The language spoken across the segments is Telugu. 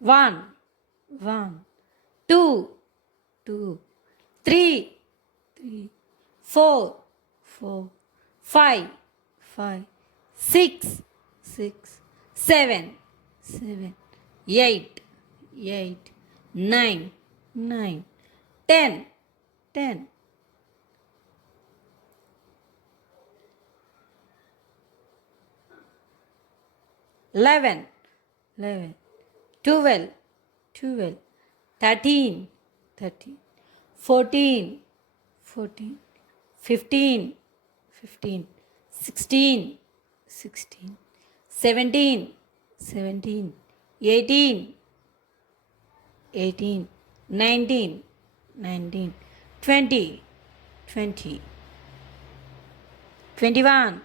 1, 1, 2, 2, 3, 3, 4, 4, 5, 5, 6, 6, 7, 7, 8, 8, 9, 9, 10, 10, 11, 11, 12, 12, 13, 13, 14, 14, 15, 15, 16, 16, 17, 17, 18, 18, 19, 19, 20, 20, 21,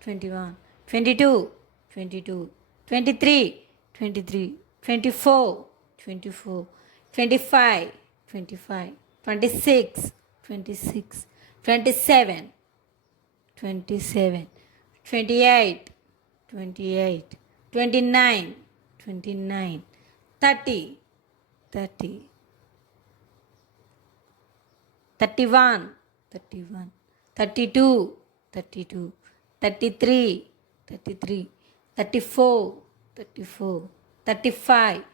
21, 22, 22, 23, 23, 24, 24, 25, 25, 26, 26, 27, 27, 28, 28, 29, 29, 30, 30, 31, 31, 32, 32, 33, 33, 34, 34, 35,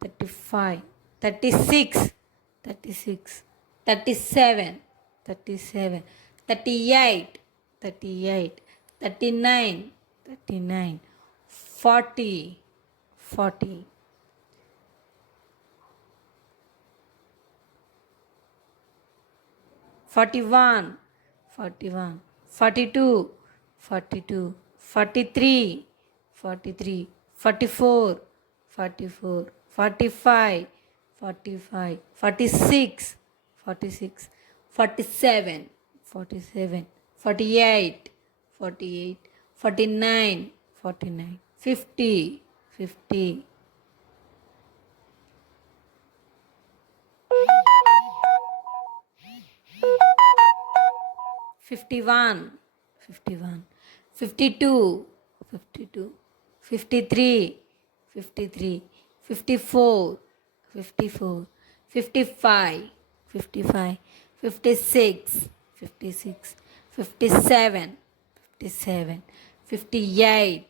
35, 36, 36, 37, 37, 38, 38, 39, 39, 40, 40, 41, 41, 42, 42, 43, 43, 44, 44, 45, 45, 46, 46, 47, 47, 48, 48, 49, 49, 50, 50, 51, 51, 52, 52, 53, 53, 54, 54, 55, 55, 56, 56, 57, 57, 58,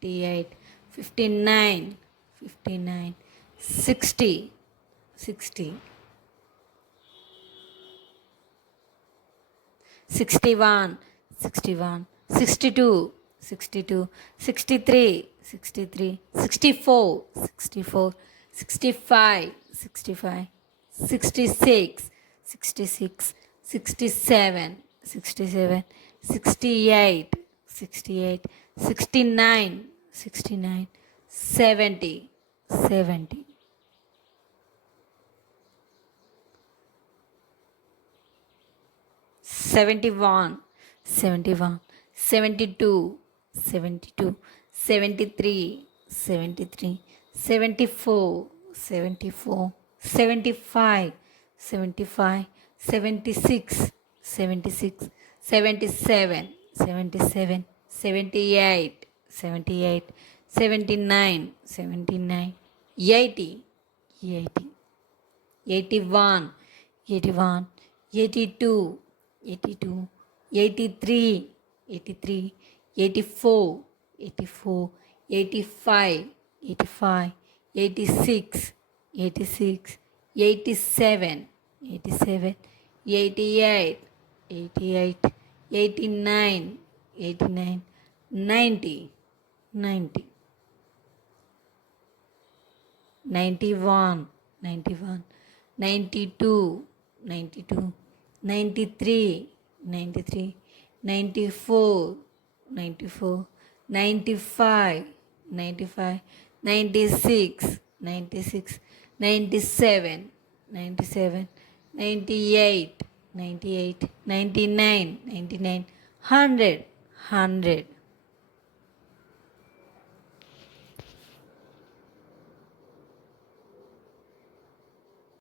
58, 59, 59, 60, 60, 61, 61, 62, 62, 63, 63, 64, 64, 65, 65, 66, 66, 67, 67, 68, 68, 69, 69, 70, 70. 71, 71, 72, 72, 73, 73, 74, 74, 75, 75, 76, 76, 77, 77, 78, 78, 79, 79, 80, 80, 81, 81, 82, 82, 83, 83, 84, 84, 85, 85, 86, 86, 87, 87, 88, 88, 89, 89, 90, 90, 91, 91, 92, 92, 93, 93, 94, 94, 95, 95, 96, 96, 97, 97, 98, 98, 99, 99, 100, 100.